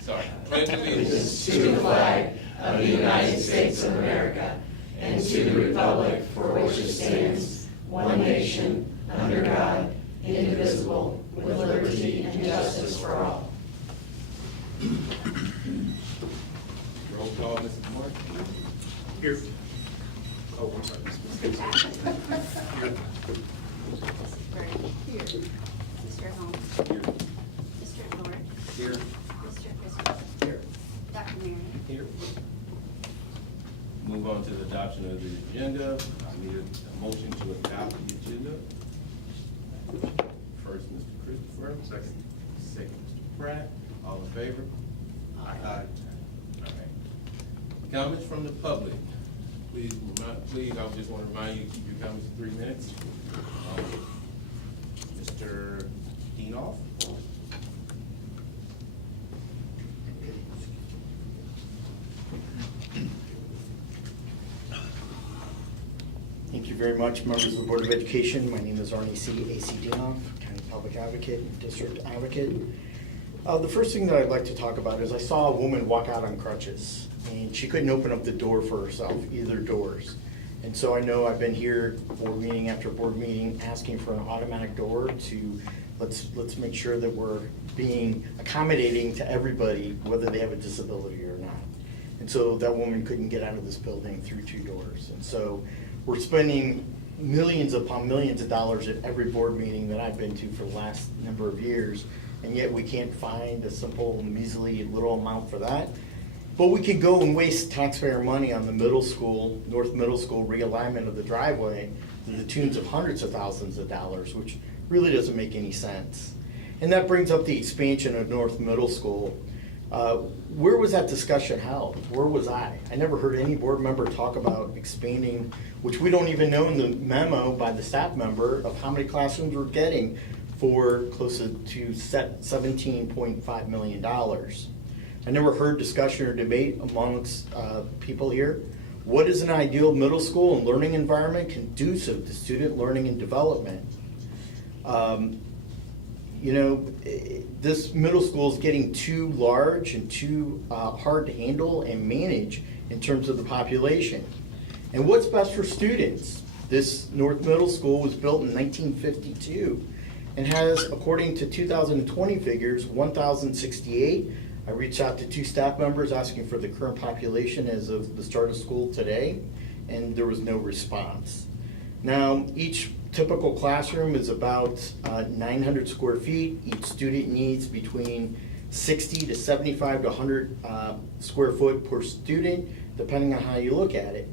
Sorry. Pledge allegiance To the flag of the United States of America and to the republic for which it stands, one nation, under God, indivisible, with liberty and justice for all. Roll call, Mrs. Moore. Here. Oh, I'm sorry. Mr. Burns. Here. Mr. Holmes. Here. Mr. North. Here. Mr. Christopher. Here. Dr. Marion. Here. Move on to the adoption of the agenda. I need a motion to adopt the agenda. First, Mr. Christopher. Second. Second, Mr. Pratt. All in favor? Aye. All right. Comments from the public. Please, I just want to remind you, keep your comments to 3 minutes. Mr. Deanoff? Thank you very much, members of the Board of Education. My name is Arnie CAC, County Public Advocate and District Advocate. The first thing that I'd like to talk about is I saw a woman walk out on crutches, and she couldn't open up the door for herself, either doors. And so I know I've been here board meeting after board meeting asking for an automatic door to let's make sure that we're being accommodating to everybody, whether they have a disability or not. And so that woman couldn't get out of this building through 2 doors. And so we're spending millions upon millions of dollars at every board meeting that I've been to for the last number of years, and yet we can't find a simple, measly little amount for that. But we could go and waste taxpayer money on the middle school, North Middle School realignment of the driveway to the tunes of hundreds of thousands of dollars, which really doesn't make any sense. And that brings up the expansion of North Middle School. Where was that discussion held? Where was I? I never heard any board member talk about expanding, which we don't even know in the memo by the staff member of how many classrooms we're getting for close to $17.5 million. I never heard discussion or debate amongst people here. What is an ideal middle school and learning environment conducive to student learning and development? This middle school is getting too large and too hard to handle and manage in terms of the population. And what's best for students? This North Middle School was built in 1952 and has, according to 2020 figures, 1,068. I reached out to 2 staff members asking for the current population as of the start of school today, and there was no response. Now, each typical classroom is about 900 square feet. Each student needs between 60 to 75 to 100 square foot per student, depending on how you look at it.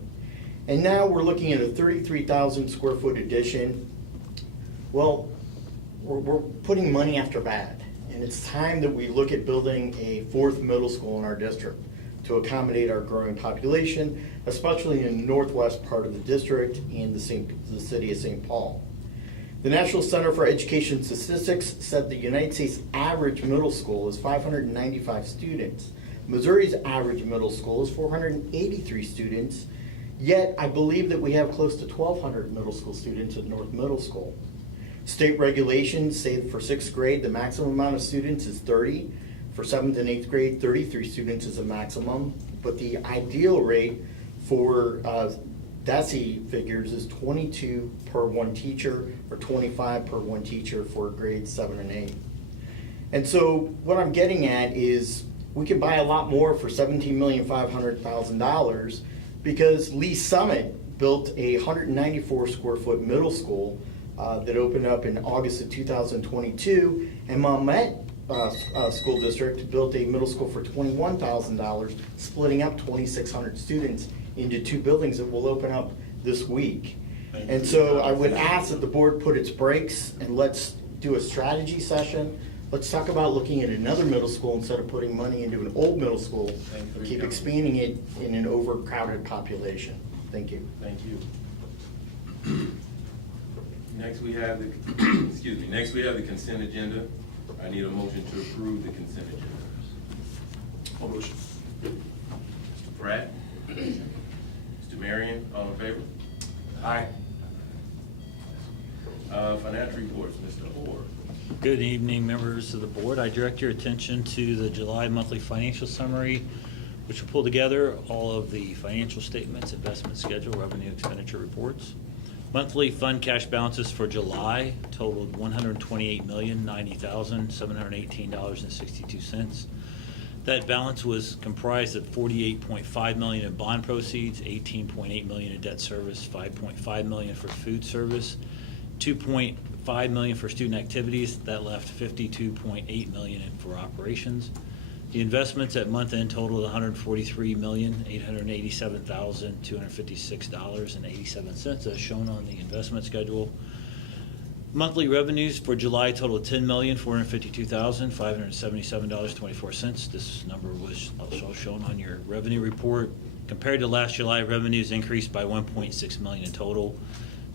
And now we're looking at a 33,000 square foot addition. Well, we're putting money after bad. And it's time that we look at building a 4th middle school in our district to accommodate our growing population, especially in the northwest part of the district and the city of St. Paul. The National Center for Education Statistics said the United States average middle school is 595 students. Missouri's average middle school is 483 students, yet I believe that we have close to 1,200 middle school students at North Middle School. State regulations say for 6th grade, the maximum amount of students is 30. For 7th and 8th grade, 33 students is a maximum. But the ideal rate for DESE figures is 22 per 1 teacher or 25 per 1 teacher for grades 7 and 8. And so what I'm getting at is we can buy a lot more for $17,500,000 because Lee Summit built a 194 square foot middle school that opened up in August of 2022, and Maumette School District built a middle school for $21,000, splitting up 2,600 students into 2 buildings that will open up this week. And so I would ask that the board put its brakes and let's do a strategy session. Let's talk about looking at another middle school instead of putting money into an old middle school and keep expanding it in an overcrowded population. Thank you. Thank you. Next we have the Next we have the consent agenda. I need a motion to approve the consent agenda. All motion. Mr. Pratt? Mr. Marion, all in favor? Aye. Financial reports, Mr. Orr. Good evening, members of the board. I direct your attention to the July monthly financial summary, which will pull together all of the financial statements, investment schedule, revenue expenditure reports. Monthly fund cash balances for July totaled $128,090,718.62. That balance was comprised of $48.5 million in bond proceeds, $18.8 million in debt service, $5.5 million for food service, $2.5 million for student activities. That left $52.8 million for operations. The investments at month end totaled $143,887,256.87, as shown on the investment schedule. Monthly revenues for July totaled $10,452,577.24. This number was also shown on your revenue report. Compared to last July, revenues increased by $1.6 million in total.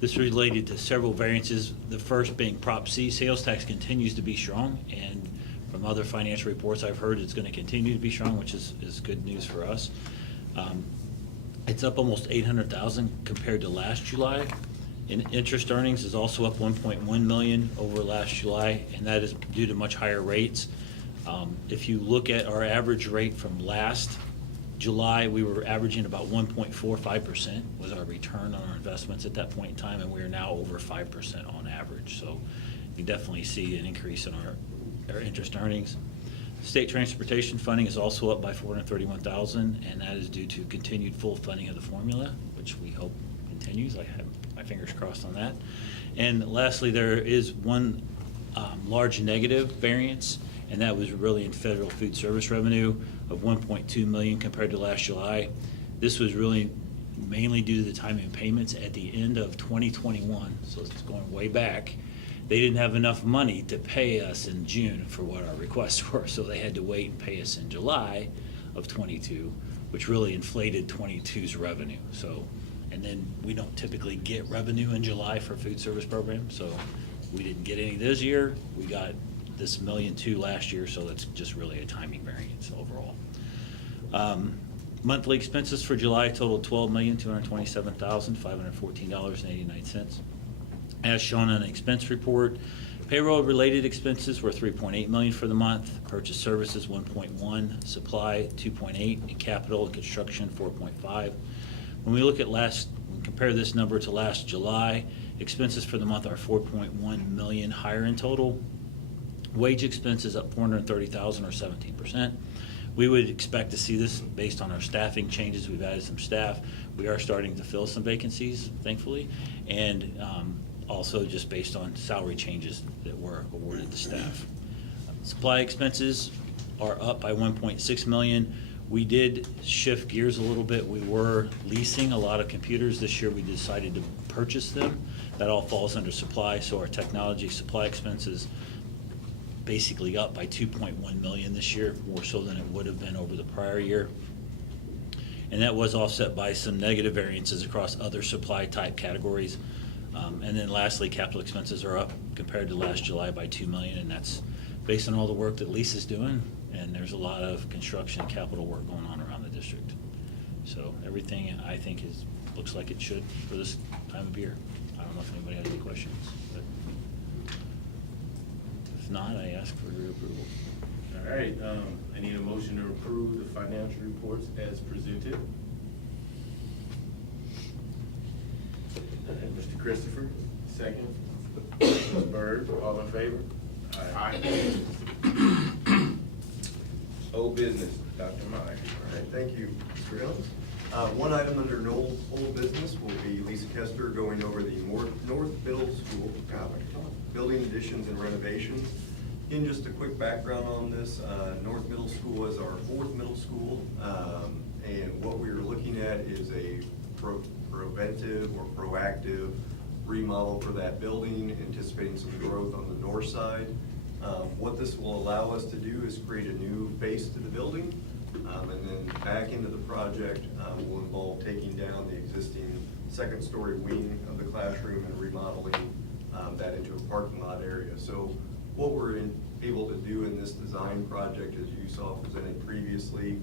This related to several variances, the first being Prop C. Sales tax continues to be strong, and from other financial reports I've heard it's going to continue to be strong, which is good news for us. It's up almost $800,000 compared to last July. And interest earnings is also up $1.1 million over last July, and that is due to much higher rates. If you look at our average rate from last July, we were averaging about 1.45% was our return on our investments at that point in time, and we are now over 5% on average. So you definitely see an increase in our interest earnings. State transportation funding is also up by $431,000, and that is due to continued full funding of the formula, which we hope continues. I have my fingers crossed on that. And lastly, there is one large negative variance, and that was really in federal food service revenue of $1.2 million compared to last July. This was really mainly due to the timing of payments at the end of 2021, so it's going way back. They didn't have enough money to pay us in June for what our requests were, so they had to wait and pay us in July of 22, which really inflated 22's revenue. So, and then we don't typically get revenue in July for food service program, so we didn't get any this year. We got this $1.2 million last year, so that's just really a timing variance overall. Monthly expenses for July totaled $12,227,514.89. As shown on the expense report, payroll-related expenses were $3.8 million for the month, purchase services $1.1, supply $2.8, and capital and construction $4.5. When we look at compare this number to last July, expenses for the month are $4.1 million higher in total. Wage expenses up $430,000 or 17%. We would expect to see this based on our staffing changes. We've added some staff. We are starting to fill some vacancies, thankfully, and also just based on salary changes that were awarded to staff. Supply expenses are up by $1.6 million. We did shift gears a little bit. We were leasing a lot of computers. This year we decided to purchase them. That all falls under supply, so our technology supply expenses basically up by $2.1 million this year, more so than it would have been over the prior year. And that was offset by some negative variances across other supply type categories. And then lastly, capital expenses are up compared to last July by $2 million, and that's based on all the work that Lisa's doing, and there's a lot of construction and capital work going on around the district. So everything, I think, looks like it should for this time of year. I don't know if anybody has any questions, but if not, I ask for your approval. All right, I need a motion to approve the financial reports as presented. Mr. Christopher, second. Ms. Byrd, all in favor? Aye. Old business, Dr. Meyer. All right, thank you, Mr. Ellis. One item under old business will be Lisa Kester going over the North Middle School building additions and renovations. Again, just a quick background on this. North Middle School is our fourth middle school, and what we are looking at is a preventive or proactive remodel for that building, anticipating some growth on the north side. What this will allow us to do is create a new face to the building, and then back into the project will involve taking down the existing second-story wing of the classroom and remodeling that into a parking lot area. So what we're able to do in this design project, as you saw presented previously,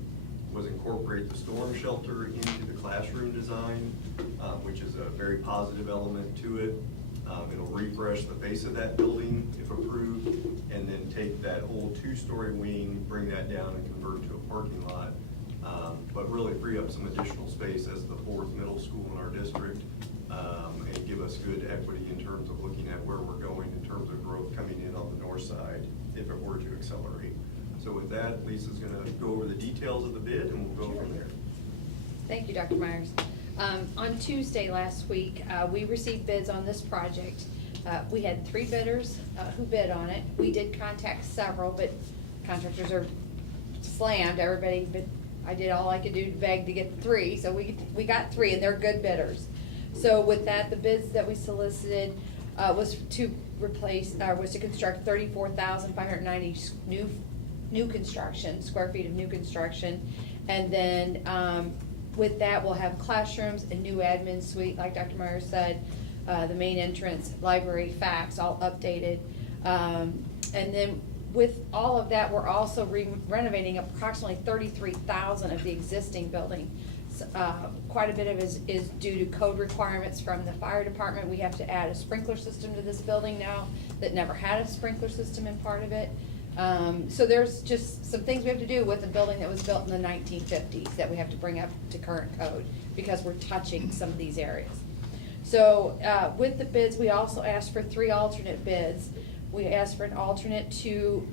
was incorporate the storm shelter into the classroom design, which is a very positive element to it. It'll refresh the face of that building if approved, and then take that old two-story wing, bring that down and convert it to a parking lot. But really free up some additional space as the fourth middle school in our district, and give us good equity in terms of looking at where we're going in terms of growth coming in on the north side if it were to accelerate. So with that, Lisa's gonna go over the details of the bid and we'll go from there. Thank you, Dr. Myers. On Tuesday last week, we received bids on this project. We had 3 bidders who bid on it. We did contact several, but contractors are slammed, everybody, but I did all I could do to beg to get 3, so we got 3, and they're good bidders. So with that, the bids that we solicited was to construct 34,590 new construction, square feet of new construction. And then with that, we'll have classrooms, a new admin suite, like Dr. Myers said, the main entrance, library, fax, all updated. And then with all of that, we're also renovating approximately 33,000 of the existing building. Quite a bit of it is due to code requirements from the fire department. We have to add a sprinkler system to this building now that never had a sprinkler system in part of it. So there's just some things we have to do with a building that was built in the 1950s that we have to bring up to current code because we're touching some of these areas. So with the bids, we also asked for 3 alternate bids. We asked for an alternate to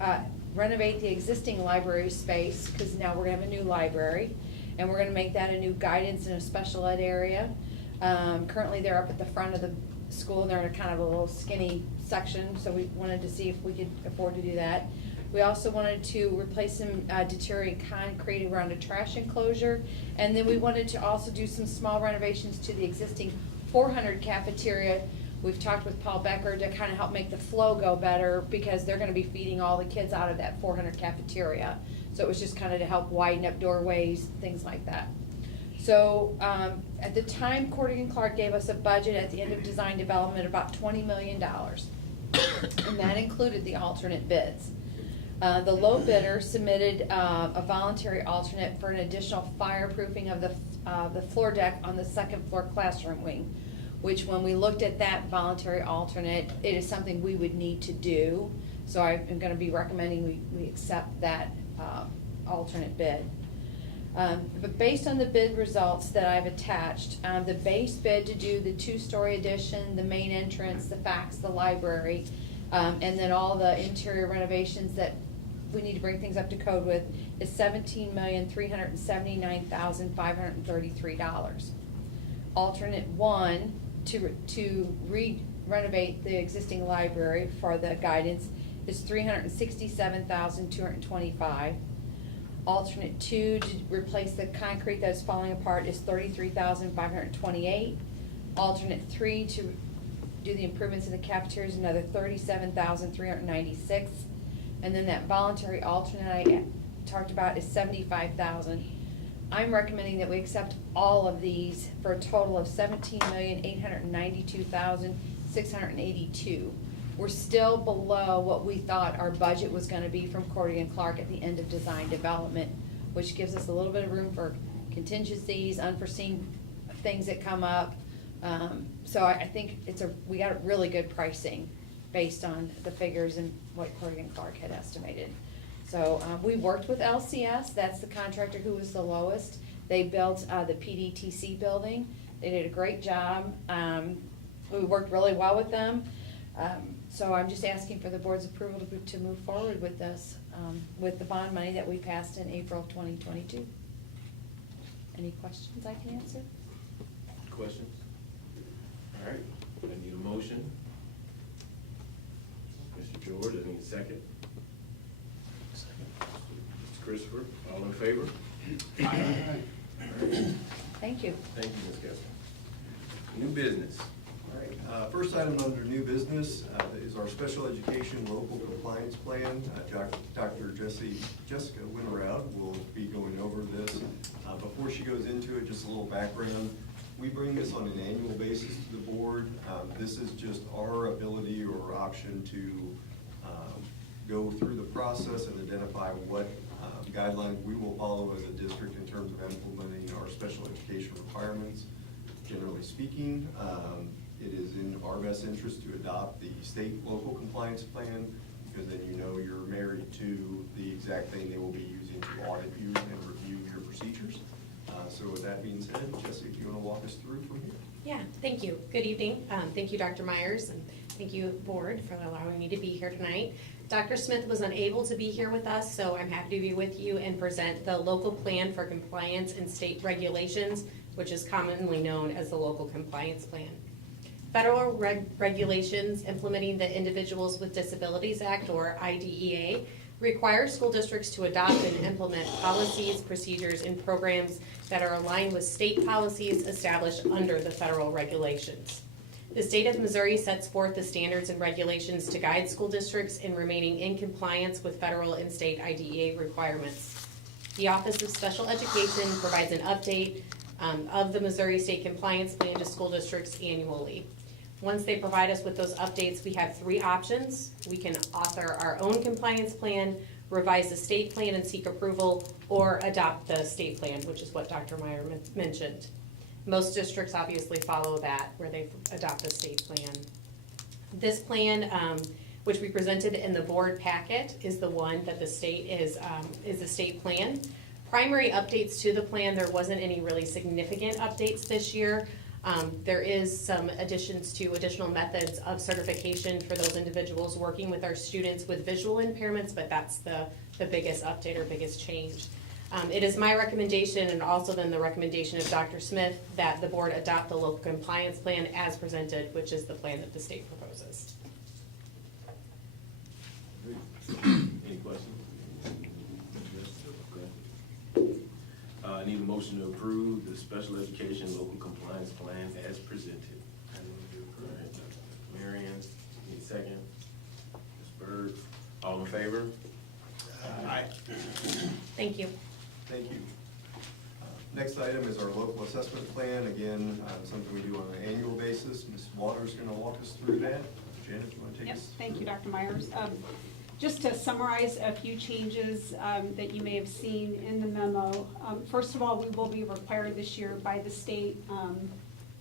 renovate the existing library space because now we're gonna have a new library, and we're gonna make that a new guidance and a special ed area. Currently they're up at the front of the school, and they're in a kind of a little skinny section, so we wanted to see if we could afford to do that. We also wanted to replace some deteriorating concrete around a trash enclosure, and then we wanted to also do some small renovations to the existing 400 cafeteria. We've talked with Paul Becker to kind of help make the flow go better because they're gonna be feeding all the kids out of that 400 cafeteria. So it was just kind of to help widen up doorways, things like that. So at the time, Custodian Clark gave us a budget at the end of design development about $20 million. And that included the alternate bids. The low bidder submitted a voluntary alternate for an additional fireproofing of the floor deck on the second floor classroom wing, which when we looked at that voluntary alternate, it is something we would need to do. So I'm gonna be recommending we accept that alternate bid. But based on the bid results that I've attached, the base bid to do the 2-story addition, the main entrance, the fax, the library, and then all the interior renovations that we need to bring things up to code with is $17,379,533. Alternate 1 to renovate the existing library for the guidance is $367,225. Alternate 2 to replace the concrete that's falling apart is $33,528. Alternate 3 to do the improvements in the cafeteria is another $37,396. And then that voluntary alternate I talked about is $75,000. I'm recommending that we accept all of these for a total of $17,892,682. We're still below what we thought our budget was gonna be from Custodian Clark at the end of design development, which gives us a little bit of room for contingencies, unforeseen things that come up. So I think we got a really good pricing based on the figures and what Custodian Clark had estimated. So we worked with LCS, that's the contractor who was the lowest. They built the PDTC building. They did a great job. We worked really well with them. So I'm just asking for the board's approval to move forward with this, with the bond money that we passed in April of 2022. Any questions I can answer? Questions? All right, I need a motion. Mr. George, I need a second. Mr. Christopher, all in favor? Aye. Thank you. Thank you, Ms. Kessler. New business. All right, first item under new business is our special education local compliance plan. Dr. Jessica Winterroud will be going over this. Before she goes into it, just a little background. We bring this on an annual basis to the board. This is just our ability or option to go through the process and identify what guidelines we will follow as a district in terms of implementing our special education requirements, generally speaking. It is in our best interest to adopt the state-local compliance plan, because then you know you're married to the exact thing they will be using to audit you and review your procedures. So with that being said, Jesse, if you want to walk us through from here. Yeah, thank you. Good evening. Thank you, Dr. Myers, and thank you, Board, for allowing me to be here tonight. Dr. Smith was unable to be here with us, so I'm happy to be with you and present the local plan for compliance and state regulations, which is commonly known as the local compliance plan. Federal regulations implementing the Individuals with Disabilities Act, or IDEA, require school districts to adopt and implement policies, procedures, and programs that are aligned with state policies established under the federal regulations. The state of Missouri sets forth the standards and regulations to guide school districts in remaining in compliance with federal and state IDEA requirements. The Office of Special Education provides an update of the Missouri State Compliance Plan to school districts annually. Once they provide us with those updates, we have three options. We can author our own compliance plan, revise the state plan and seek approval, or adopt the state plan, which is what Dr. Meyer mentioned. Most districts obviously follow that, where they adopt the state plan. This plan, which we presented in the board packet, is the one that the state is the state plan. Primary updates to the plan, there wasn't any really significant updates this year. There is some additions to additional methods of certification for those individuals working with our students with visual impairments, but that's the biggest update or biggest change. It is my recommendation, and also then the recommendation of Dr. Smith, that the board adopt the local compliance plan as presented, which is the plan that the state proposes. Any questions? I need a motion to approve the special education local compliance plan as presented. All right, Dr. Marion, need a second? Ms. Byrd, all in favor? Aye. Thank you. Thank you. Next item is our local assessment plan. Again, something we do on an annual basis. Ms. Waters is going to walk us through that. Janet, you want to take Yep, us? thank you, Dr. Myers. Just to summarize a few changes that you may have seen in the memo. First of all, we will be required this year by the state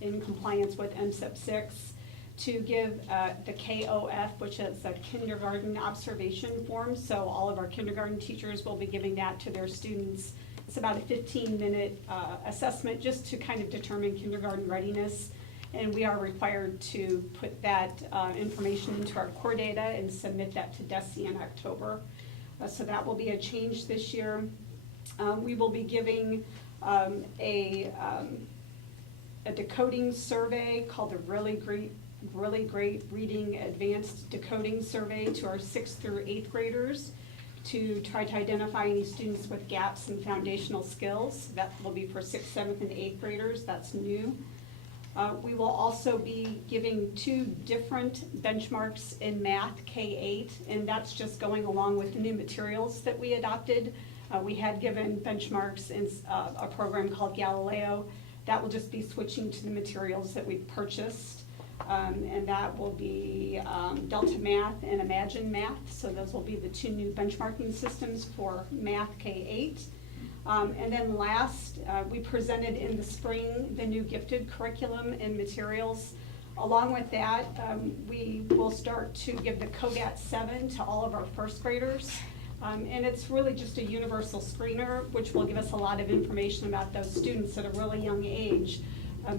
in compliance with MSIP 6 to give the KOF, which is a kindergarten observation form. So all of our kindergarten teachers will be giving that to their students. It's about a 15-minute assessment just to kind of determine kindergarten readiness. And we are required to put that information into our core data and submit that to DESE in October. So that will be a change this year. We will be giving a decoding survey called the Really Great Reading Advanced Decoding Survey to our 6th through 8th graders to try to identify any students with gaps in foundational skills. That will be for 6th, 7th, and 8th graders. That's new. We will also be giving 2 different benchmarks in math, K-8, and that's just going along with the new materials that we adopted. We had given benchmarks in a program called Galileo. That will just be switching to the materials that we've purchased. And that will be Delta Math and Imagine Math. So those will be the 2 new benchmarking systems for Math K-8. And then last, we presented in the spring the new gifted curriculum and materials. Along with that, we will start to give the COGAT 7 to all of our 1st graders. And it's really just a universal screener, which will give us a lot of information about those students at a really young age.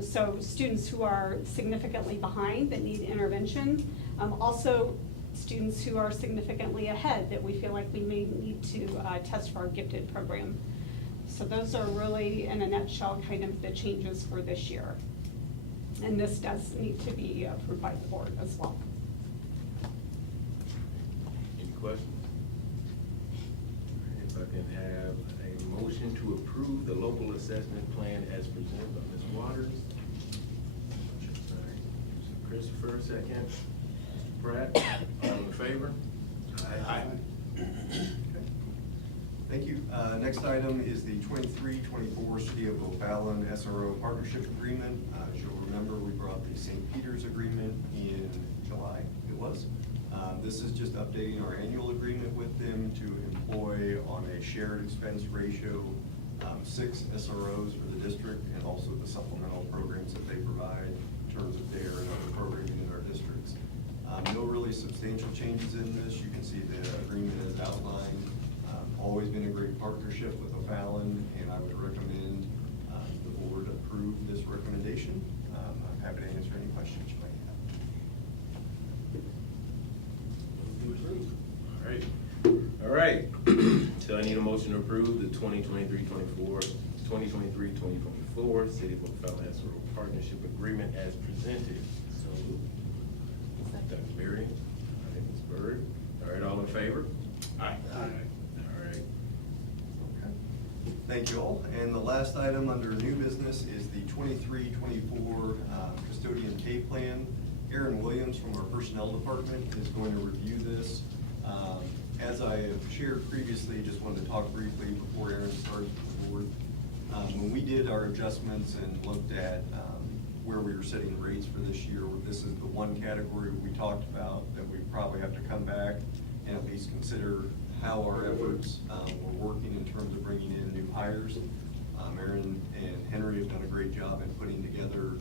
So students who are significantly behind that need intervention, also students who are significantly ahead that we feel like we may need to test for our gifted program. So those are really, in a nutshell, kind of the changes for this year. And this does need to be approved by the board as well. Any questions? If I can have a motion to approve the local assessment plan as presented by Ms. Waters. Christopher, second. Mr. Pratt, all in favor? Aye. Thank you. Next item is the 23-24 City of O'Fallon SRO Partnership Agreement. As you'll remember, we brought the St. Peter's Agreement in July, it was. This is just updating our annual agreement with them to employ on a shared expense ratio 6 SROs for the district and also the supplemental programs that they provide to terms of DARE and other programming in our districts. No really substantial changes in this. You can see the agreement is outlined. Always been a great partnership with O'Fallon, and I would recommend the board approve this recommendation. I'm happy to answer any questions you might have. All right. So I need a motion to approve the 2023-24 City of O'Fallon SRO Partnership Agreement as presented. So Dr. Marion, all right, Ms. Byrd. All right, all in favor? Aye. All right. Okay. Thank you all. And the last item under new business is the 23-24 Custodian pay plan. Aaron Williams from our Personnel Department is going to review this. As I have shared previously, just wanted to talk briefly before Aaron starts the board. When we did our adjustments and looked at where we were setting rates for this year, this is the one category we talked about that we probably have to come back and at least consider how our efforts were working in terms of bringing in new hires. Aaron and Henry have done a great job in putting together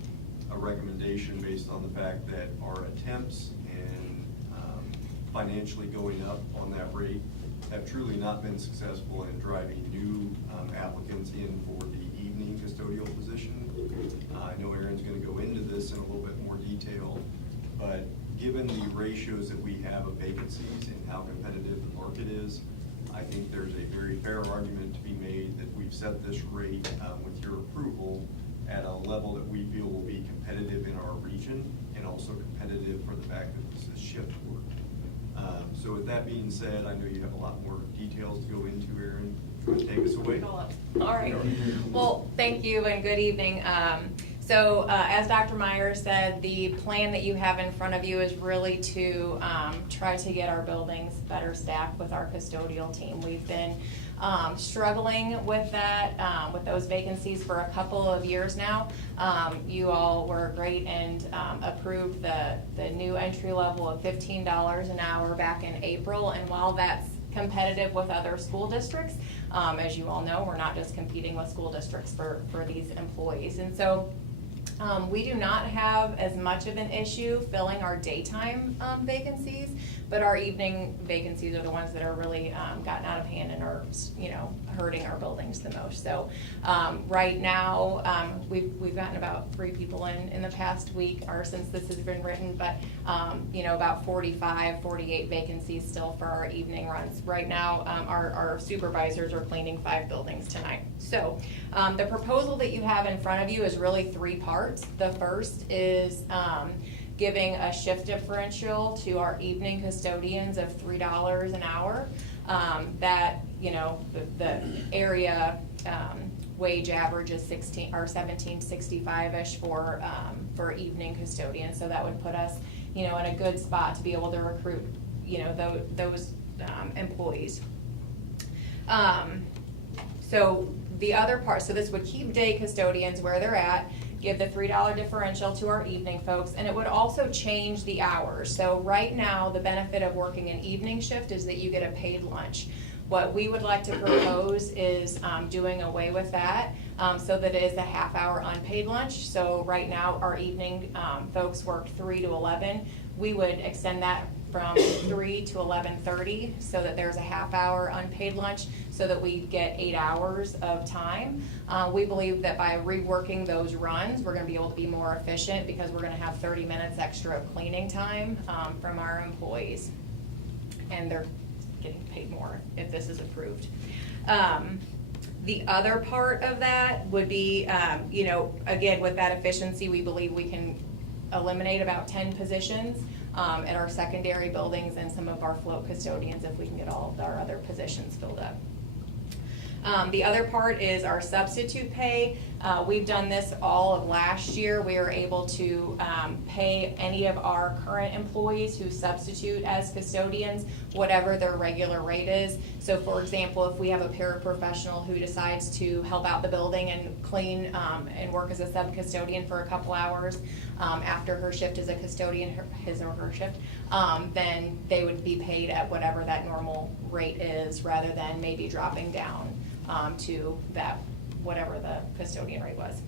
a recommendation based on the fact that our attempts and financially going up on that rate have truly not been successful in driving new applicants in for the evening custodial position. I know Aaron's going to go into this in a little bit more detail, but given the ratios that we have of vacancies and how competitive the market is, I think there's a very fair argument to be made that we've set this rate with your approval at a level that we feel will be competitive in our region and also competitive for the fact that this is shift work. So with that being said, I know you have a lot more details to go into, Aaron. Do you want to take us away? All right. Well, thank you and good evening. So as Dr. Myers said, the plan that you have in front of you is really to try to get our buildings better staffed with our custodial team. We've been struggling with that, with those vacancies for a couple of years now. You all were great and approved the new entry level of $15 an hour back in April. And while that's competitive with other school districts, as you all know, we're not just competing with school districts for these employees. And so we do not have as much of an issue filling our daytime vacancies, but our evening vacancies are the ones that are really gotten out of hand and are, hurting our buildings the most. So right now, we've gotten about 3 people in the past week or since this has been written, but about 45, 48 vacancies still for our evening runs. Right now, our supervisors are cleaning 5 buildings tonight. So the proposal that you have in front of you is really 3 parts. The first is giving a shift differential to our evening custodians of $3 an hour. That, the area wage average is $17.65-ish for evening custodians. So that would put us, in a good spot to be able to recruit, those employees. So the other part, so this would keep day custodians where they're at, give the $3 differential to our evening folks, and it would also change the hours. So right now, the benefit of working an evening shift is that you get a paid lunch. What we would like to propose is doing away with that so that it is a half-hour unpaid lunch. So right now, our evening folks work 3 to 11. We would extend that from 3 to 11:30 so that there's a half-hour unpaid lunch so that we get 8 hours of time. We believe that by reworking those runs, we're going to be able to be more efficient because we're going to have 30 minutes extra of cleaning time from our employees. And they're getting paid more if this is approved. The other part of that would be, again, with that efficiency, we believe we can eliminate about 10 positions at our secondary buildings and some of our float custodians if we can get all of our other positions filled up. The other part is our substitute pay. We've done this all of last year. We were able to pay any of our current employees who substitute as custodians whatever their regular rate is. So for example, if we have a paraprofessional who decides to help out the building and clean and work as a sub-custodian for a couple hours after her shift as a custodian, his or her shift, then they would be paid at whatever that normal rate is rather than maybe dropping down to that whatever the custodian rate was.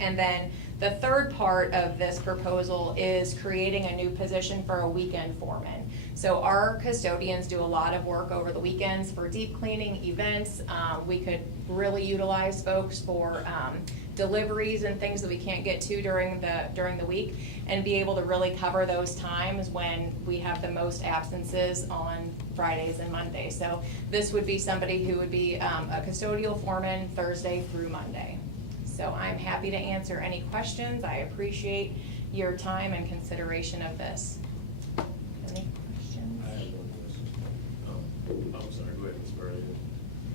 And then the third part of this proposal is creating a new position for a weekend foreman. So our custodians do a lot of work over the weekends for deep cleaning events. We could really utilize folks for deliveries and things that we can't get to during the week, and be able to really cover those times when we have the most absences on Fridays and Mondays. So this would be somebody who would be a custodial foreman Thursday through Monday. So I'm happy to answer any questions. I appreciate your time and consideration of this. Any questions? I have one question. I'm sorry, go ahead, Ms. Burley.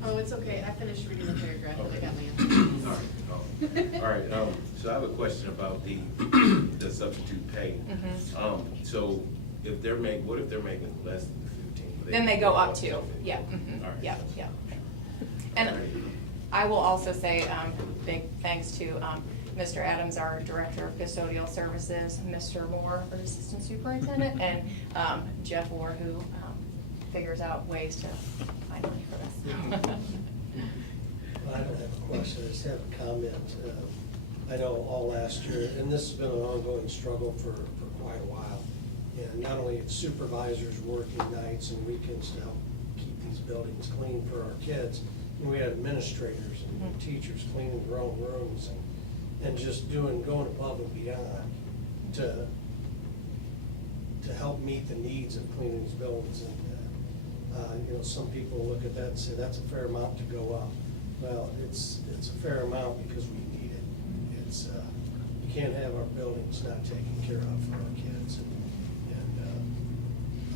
Oh, it's okay, I finished reading the paragraph, and I Okay. got my answer. All right, so I have a question about the substitute pay. So if they're what if they're making less than 15? Then they go up to, yeah, All right. yeah, yeah. And I will also say, big thanks to Mr. Adams, our Director of Custodial Services, Mr. Moore, our Assistant Superintendent, and Jeff Ward, who figures out ways to find money for us. I don't have a question, I just have a comment. I know all last year, and this has been an ongoing struggle for quite a while. And not only supervisors working nights and weekends to help keep these buildings clean for our kids, and we had administrators and teachers cleaning their own rooms and just going above and beyond to help meet the needs of cleaning these buildings. And some people look at that and say that's a fair amount to go up. Well, it's a fair amount because we need it. It's you can't have our buildings not taken care of for our kids, and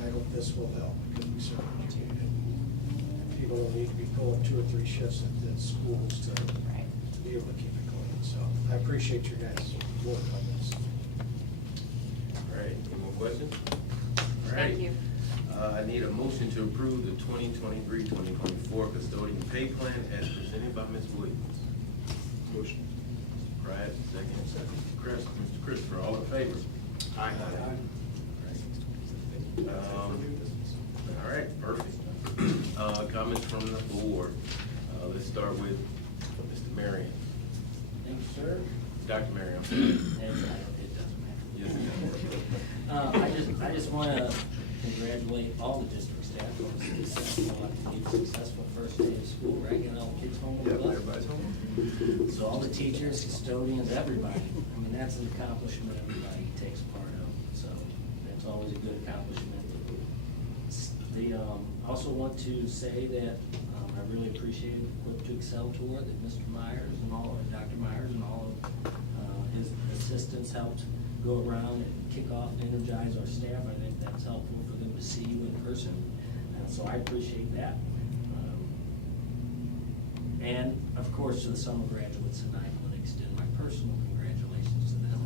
I hope this will help because we certainly need it. And people don't need to be pulling 2 or 3 shifts at schools to be able to keep it clean. So I appreciate your guys' work on this. All right, any more questions? All right. Thank you. I need a motion to approve the 2023-2024 custodian pay plan as presented by Ms. Williams. Motion. Mr. Pratt, second. Mr. Christopher, all in favor? Aye. All right, perfect. Comments from the board. Let's start with Mr. Marion. Thank you, sir. Dr. Marion. It doesn't matter. Yes, it I just want to congratulate all the district staff on a successful first day of school, right? Getting all the kids home. Yep, everybody's home. So all the teachers, custodians, everybody. I mean, that's an accomplishment everybody takes part of. So that's always a good accomplishment. I also want to say that I really appreciated the Equip to Excel tour that Mr. Myers and Dr. Myers and all of his assistants helped go around and kick off and energize our staff. I think that's helpful for them to see you in person. So I appreciate that. And of course, to the summer graduates tonight, I want to extend my personal congratulations to them.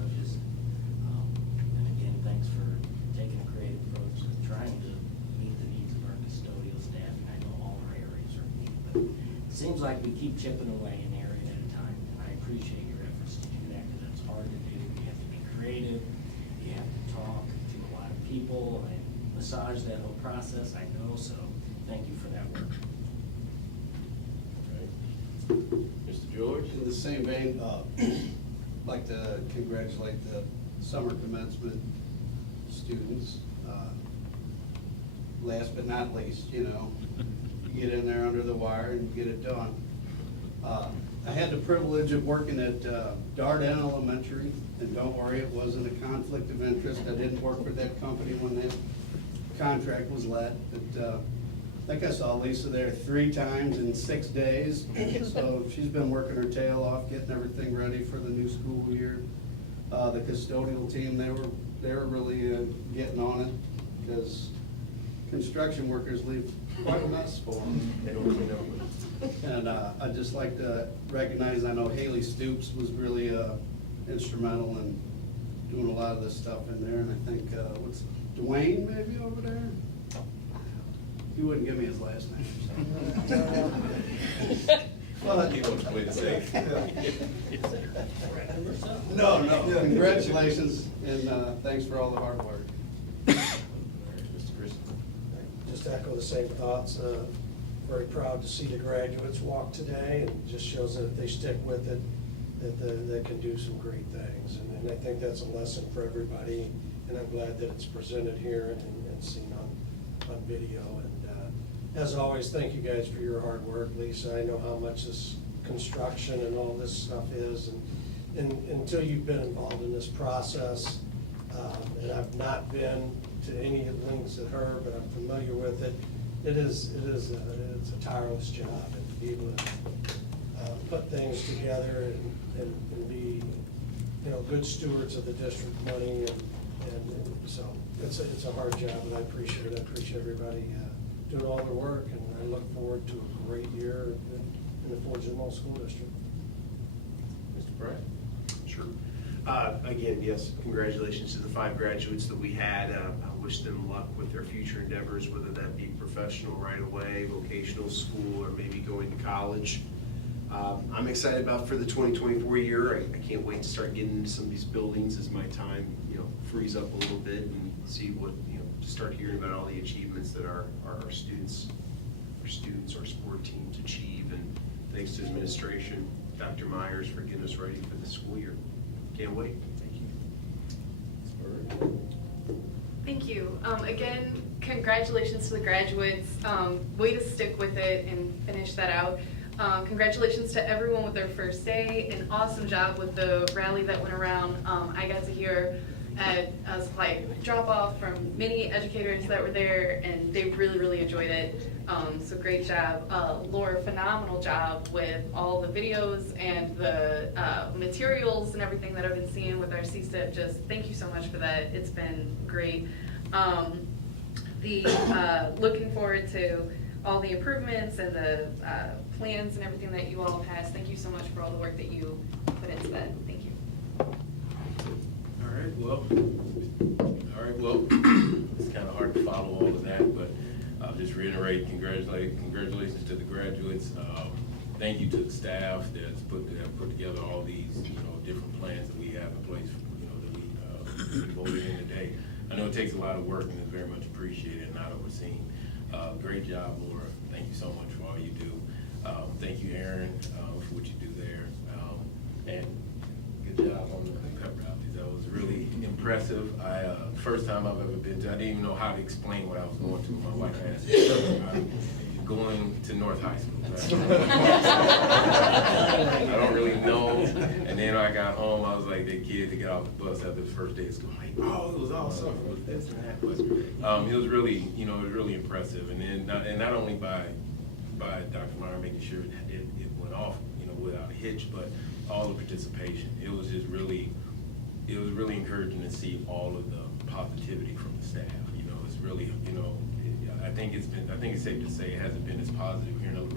And again, thanks for taking a creative approach to trying to meet the needs of our custodial staff. And I know all our areas are neat, but it seems like we keep chipping away an area at a time. And I appreciate your efforts to do that because it's hard to do. You have to be creative. You have to talk to a lot of people and massage that whole process, I know. So thank you for that work. Mr. George? In the same vein, I'd like to congratulate the summer commencement students. Last but not least, get in there under the wire and get it done. I had the privilege of working at Darden Elementary, and don't worry, it wasn't a conflict of interest. I didn't work for that company when that contract was let, but I think I saw Lisa there 3 times in 6 days. So she's been working her tail off, getting everything ready for the new school year. The custodial team, they were really getting on it because construction workers leave quite a mess for them. They don't clean up. And I'd just like to recognize, I know Haley Stoops was really instrumental in doing a lot of this stuff in there. And I think, what's Dwayne maybe over there? He wouldn't give me his last name. Well, he wants to play the safe. No, congratulations, and thanks for all the hard work. Mr. Christian? Just echo the same thoughts. Very proud to see the graduates walk today, and it just shows that if they stick with it, that can do some great things. And I think that's a lesson for everybody, and I'm glad that it's presented here and seen on video. And as always, thank you guys for your hard work. Lisa, I know how much this construction and all this stuff is, and until you've been involved in this process, and I've not been to any of the links that her, but I'm familiar with it. It's a tireless job, and to be able to put things together and be, good stewards of the district money, and so it's a hard job, and I appreciate it. I appreciate everybody doing all their work, and I look forward to a great year in the Fort Zumwalt School District. Mr. Pratt? Sure. Again, yes, congratulations to the 5 graduates that we had. I wish them luck with their future endeavors, whether that be professional right away, vocational school, or maybe going to college. I'm excited about for the 2024 year. I can't wait to start getting into some of these buildings as my time, frees up a little bit, and see what, to start hearing about all the achievements that our students, our sport teams achieve. And thanks to administration, Dr. Myers, for getting us ready for the school year. Can't wait. Thank you. Thank you. Again, congratulations to the graduates. Way to stick with it and finish that out. Congratulations to everyone with their first day. An awesome job with the rally that went around. I got to hear a supply drop-off from many educators that were there, and they really, really enjoyed it. So great job. Laura, phenomenal job with all the videos and the materials and everything that I've been seeing with our CSTIP. Just thank you so much for that. It's been great. Looking forward to all the improvements and the plans and everything that you all passed. Thank you so much for all the work that you put into that. Thank you. All right, well, it's kind of hard to follow all of that, but I'll just reiterate, congratulations to the graduates. Thank you to the staff that's put together all these, different plans that we have in place, that we voted in today. I know it takes a lot of work, and it's very much appreciated and not overseen. Great job, Laura. Thank you so much for all you do. Thank you, Aaron, for what you do there. And good job on the pep rallies. That was really impressive. First time I've ever been to, I didn't even know how to explain what I was going to. My wife asked me, going to North High School. I don't really know. And then when I got home, I was like that kid to get off the bus after the first day of school. I'm like, oh, it was awesome. It was this and that. But it was really, it was really impressive. And then not only by Dr. Meyer making sure it went off, without a hitch, but all the participation. It was really encouraging to see all of the positivity from the staff. It's really, I think it's safe to say it hasn't been as positive here in the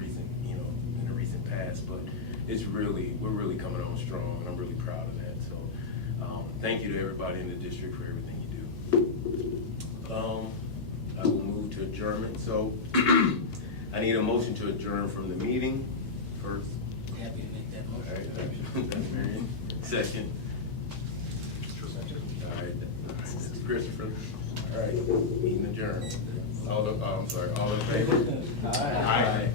recent past, but we're really coming on strong, and I'm really proud of that. So, thank you to everybody in the district for everything you do. I will move to adjournment. So, I need a motion to adjourn from the meeting first. Happy to make that motion. All right, that's Marion. Second. All right, this is Christopher. All right, meeting adjourned. All in favor? Aye.